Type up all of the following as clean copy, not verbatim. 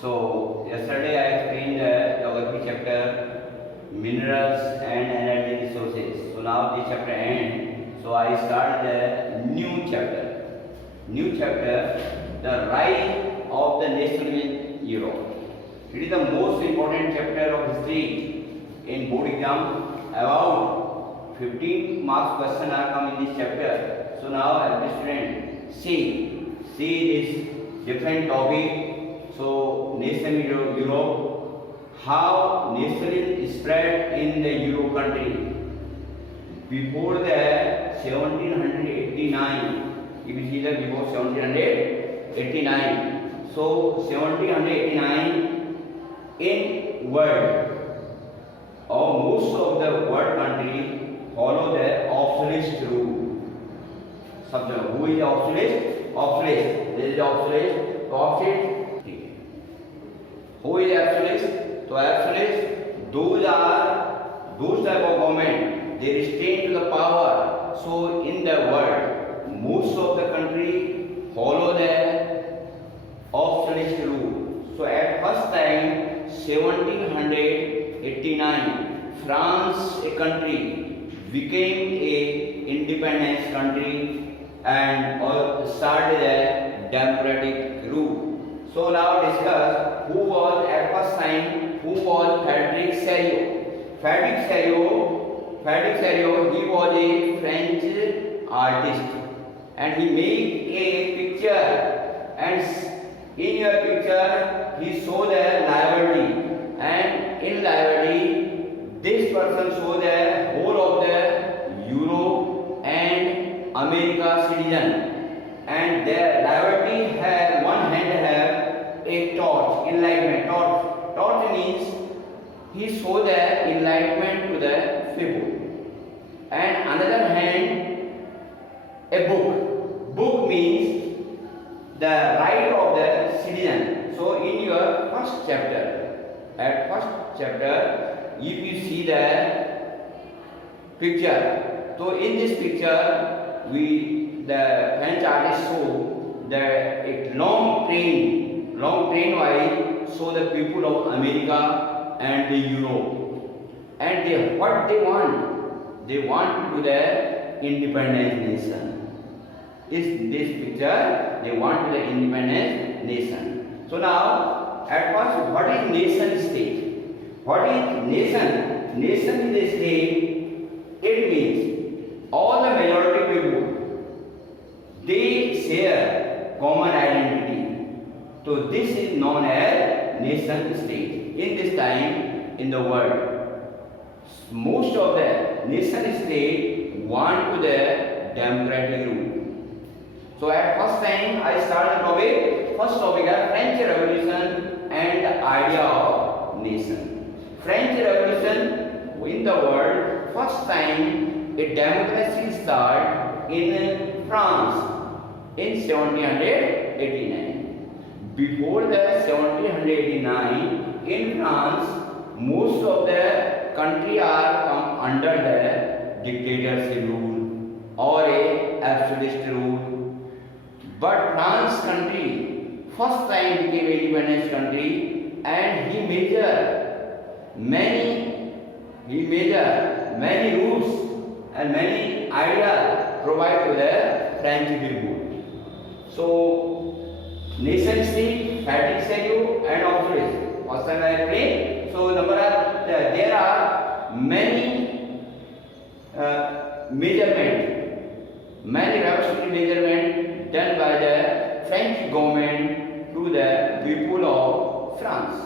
So yesterday I explained the geography chapter, minerals and energy resources. So now this chapter ends. So I start the new chapter. New chapter, the rise of the nationalism in Europe. It is the most important chapter of history in board exam. About 15 marks question are come in this chapter. So now every student see this different topic. So nation Europe, how nationalism spread in the Euro country. Before the 1789, if you see the before 1789, so 1789 in world or most of the world country follow the obsolete rule. Who is obsolete? Obsolete. There is obsolete. Obsolete. Who is absolute? So absolute, those type of government, they restrain to the power. So in the world, most of the country follow the obsolete rule. So at first time, 1789, France, a country, became a independent country and started a democratic rule. So now discuss who was at first time, who was Frederic Serrault. Frederic Serrault, he was a French artist and he made a picture, and in your picture he showed the liberty, and in liberty this person showed the whole of the Europe and America citizen, and their liberty had one hand have a torch, enlightenment. Torch means he showed the enlightenment to the people. And another hand, a book. Book means the right of the citizen. So in your first chapter, if you see the picture, so in this picture, the French artist show that a long train wise show the people of America and the Europe, and what they want to do the independent nation. In this picture, they want the independent nation. So now, at first, what is nation state? What is nation? Nation is a state. It means all the majority people, they share common identity. So this is known as nation state. In this time in the world, most of the nation state want to the democratic rule. So at first time I start the topic. First topic is French Revolution and the idea of nation. French Revolution in the world, first time a democracy start in France in 1789. Before the 1789 in France, most of the country are come under the dictatorship rule or a absolute rule. But France country first time became a independent country, and he measure many rules and many ideas provide to the French people. So nation state, Frederic Serrault and obsolete. First time I explained. So there are many many revolutionary measurement done by the French government to the people of France.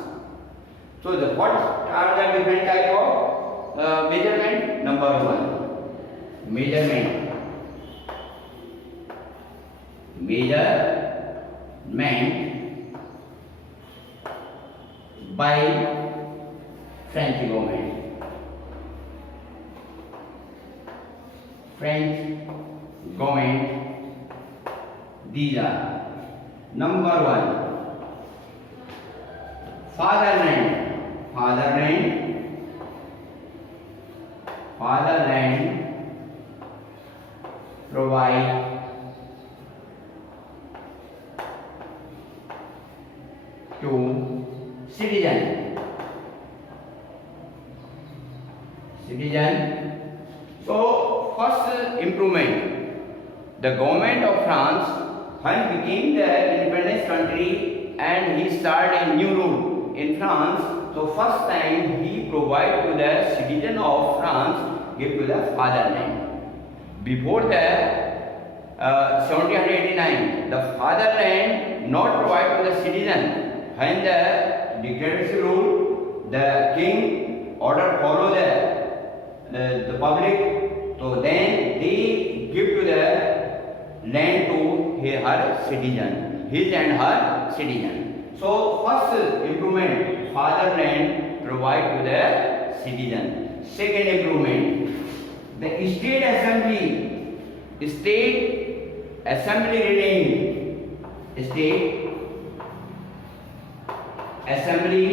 So what are the different type of measurement? Number one, measurement by French government. These are number one, fatherland provide to citizen. Citizen. So first improvement, the government of France when became the independent country and he started a new rule in France. So first time he provide to the citizen of France give to the fatherland. Before the 1789, the fatherland not provide to the citizen. When the dictatorship rule, the king order follow the public, so then they give to the land to her citizen, his and her citizen. So first improvement, fatherland provide to the citizen. Second improvement, the state assembly renamed. State assembly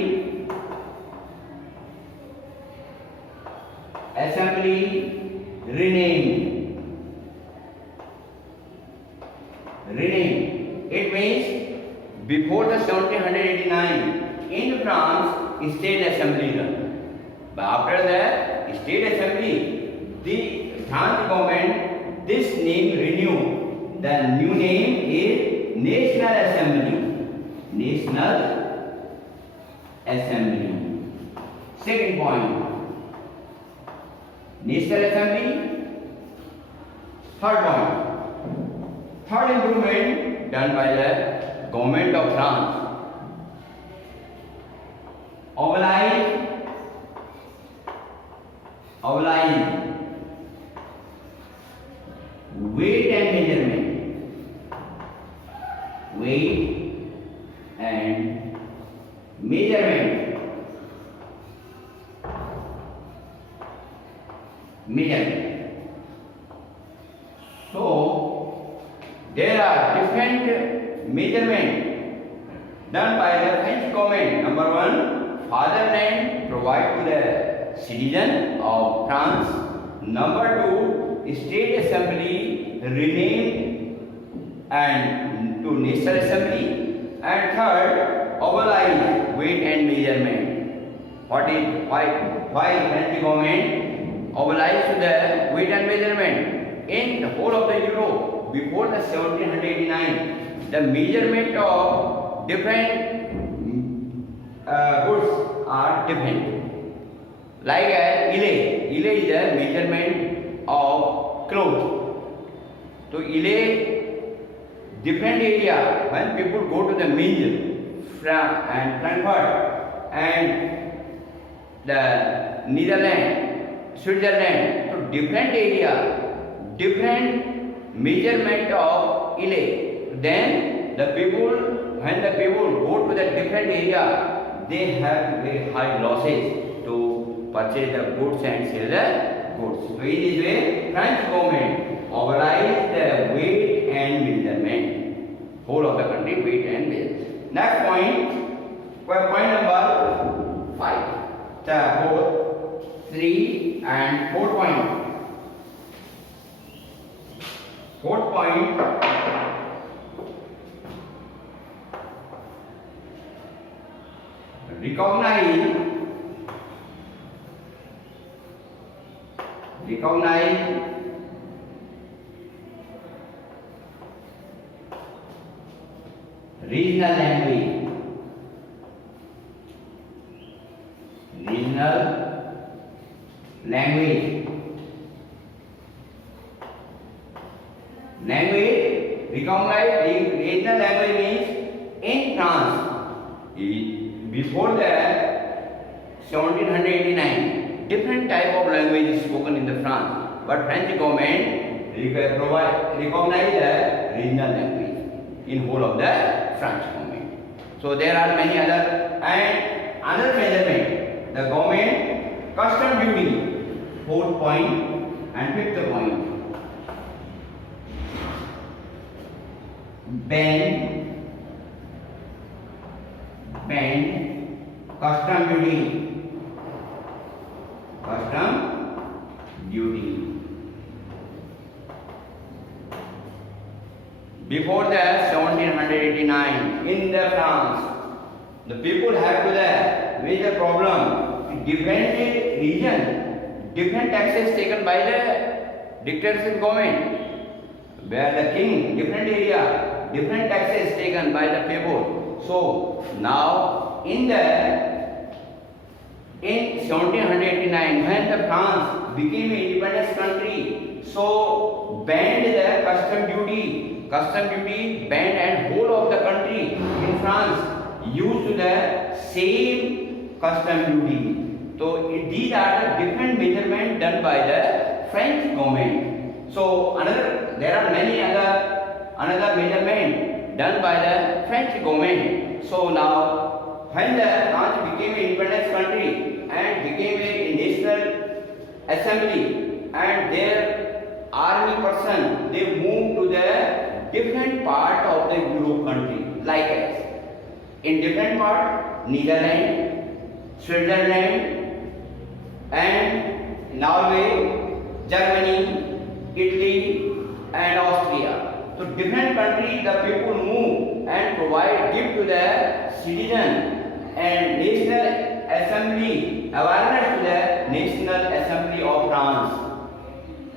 renamed. It means before the 1789 in France state assembly run. But after the state assembly, the France government this name renew. The new name is National Assembly. National Assembly. Second point, National Assembly. Third point, third improvement done by the government of France. Oblige weight and measurement. Weight and measurement. So there are different measurement done by the French government. Number one, fatherland provide to the citizen of France. Number two, state assembly renamed and to National Assembly. And third, oblige weight and measurement. Why French government oblige to the weight and measurement in the whole of the Europe before the 1789? The measurement of different goods are different. Like ile is the measurement of clothes. So ile different area when people go to the mill and Frankfurt and the Netherlands, Switzerland, so different area, different measurement of ile. Then the people, when the people go to the different area, they have very high losses to purchase the goods and sell the goods. So in this way, French government organized the weight and measurement, whole of the country weight and measurement. Next point, point number 5. The 4, 3 and 4 point. Fourth point, recognize regional language. Recognize regional language means in France before the 1789 different type of language is spoken in the France, but French government recognize the regional language in whole of the French government. So there are many other and other measurement. The government custom duty, 4th point and 5th point. Ban custom duty. Before the 1789 in the France, The people have to the major problem. Different region, different taxes taken by the dictatorship government. Where the king, different area, different taxes taken by the people. So now in 1789, when the France became an independent country, so banned the custom duty. Custom duty banned, and whole of the country in France used the same custom duty. So these are the different measurements done by the French government. So there are many another measurement done by the French government. So now when the France became an independent country and became a national assembly, and their army person, they moved to the different part of the Europe country, like as in different part Netherlands, Switzerland, and Norway, Germany, Italy, and Austria. So different countries the people move and give to the citizen and National Assembly, awareness to the National Assembly of France.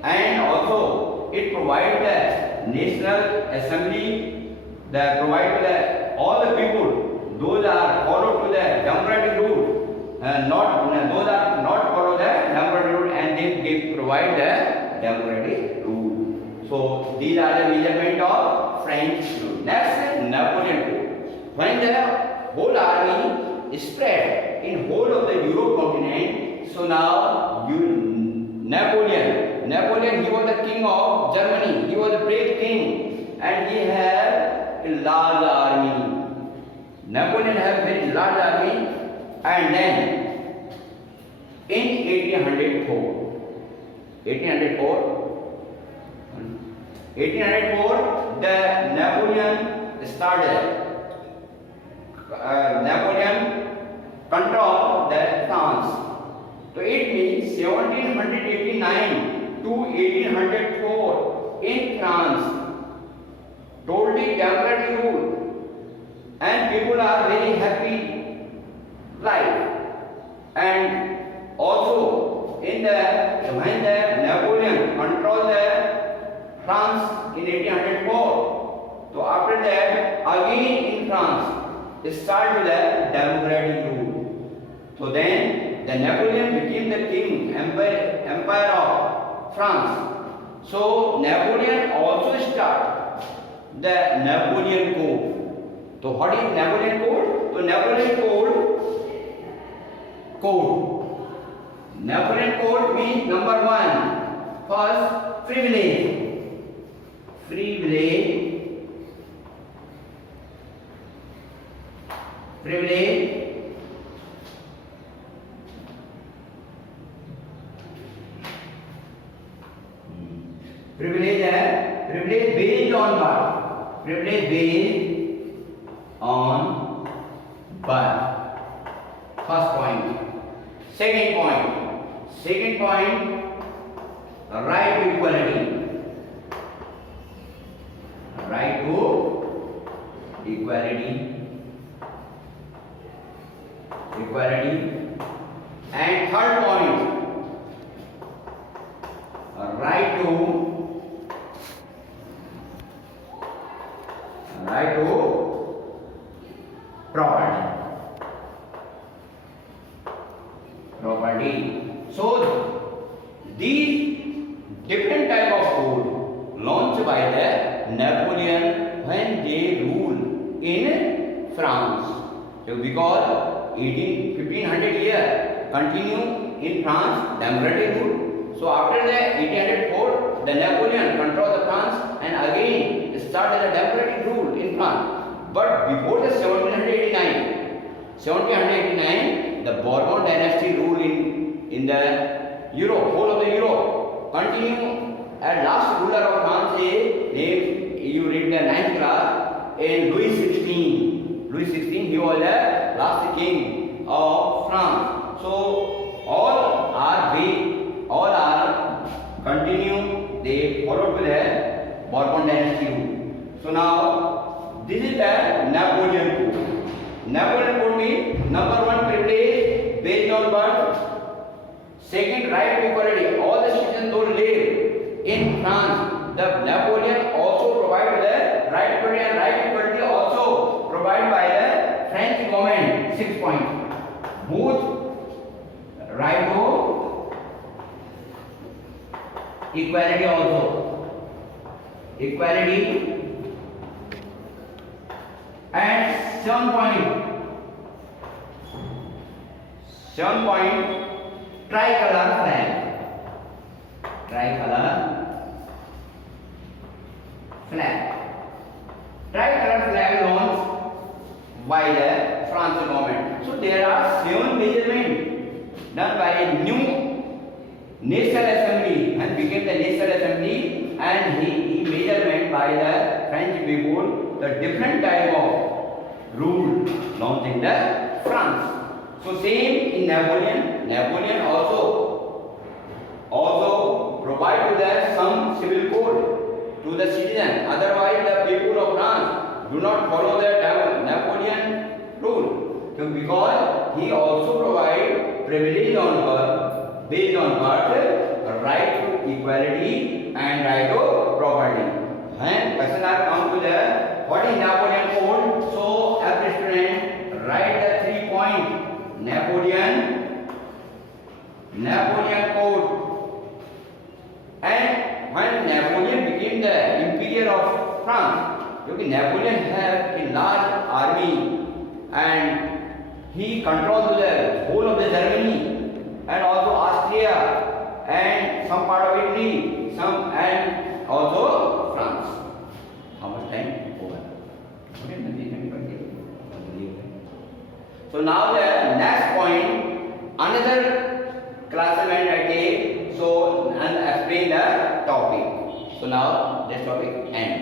And also it provides the National Assembly, provide to the all the people, those are followed to the democratic rule, those are not follow the democratic rule, and they provide the democratic rule. So these are the measurement of French rule. Next, Napoleon Code. When the whole army is spread in whole of the Europe continent, so now Napoleon, he was the king of Germany. He was a great king, and he had a large army. Napoleon had a very large army, and then in 1804, the Napoleon started. Napoleon controlled the France. So it means 1789 to 1804 in France. Totally democratic rule, and people are very happy life. And also when the Napoleon controlled the France in 1804, so after that again in France started the democratic rule. So then the Napoleon became the king, empire of France. So Napoleon also started the Napoleon Code. So what is Napoleon Code? So Napoleon Code means number one, first privilege. Privilege based on what? Privilege based on birth. First point. Second point, right to equality. Right to equality. And third point, right to property. So these different type of code launched by the Napoleon when they rule in France. So because 1500 years continue in France democratic rule. So after the 1804, the Napoleon controlled the France and again started the democratic rule in France. But before the 1789, the Bourbon dynasty ruled in the Europe, whole of the Europe. Continue, and last ruler of France is named, you read the 9th class, in Louis XVI. Louis XVI, he was the last king of France. So all are continue, they follow to the Bourbon dynasty rule. So now this is the Napoleon Code. Napoleon could be number one privilege based on birth. Second, right to equality. All the citizens who live in France, the Napoleon also provided the right to equality, and right to equality also provided by the French government. 6 points. Both right to equality also. Equality and 7 point. 7 point. Tricolor flag. Tricolor flag. Tricolor flag launched by the France government. So there are 7 measurements done by a new National Assembly and became the National Assembly, and he measurement by the French people the different type of rule launched in the France. So same in Napoleon. Napoleon also provide to them some civil code to the citizen. Otherwise, the people of France do not follow the Napoleon rule. So because he also provide privilege on birth, based on birth, right to equality and right to property. And person are come to the what is Napoleon code? So every student write the 3 points. Napoleon code. And when Napoleon became the emperor of France, because Napoleon had a large army and he controlled the whole of the Germany and also Austria and some part of Italy, some and also France. How much time? Over. So now the next point, another classmate I gave, so and explain the topic. So now this topic ends.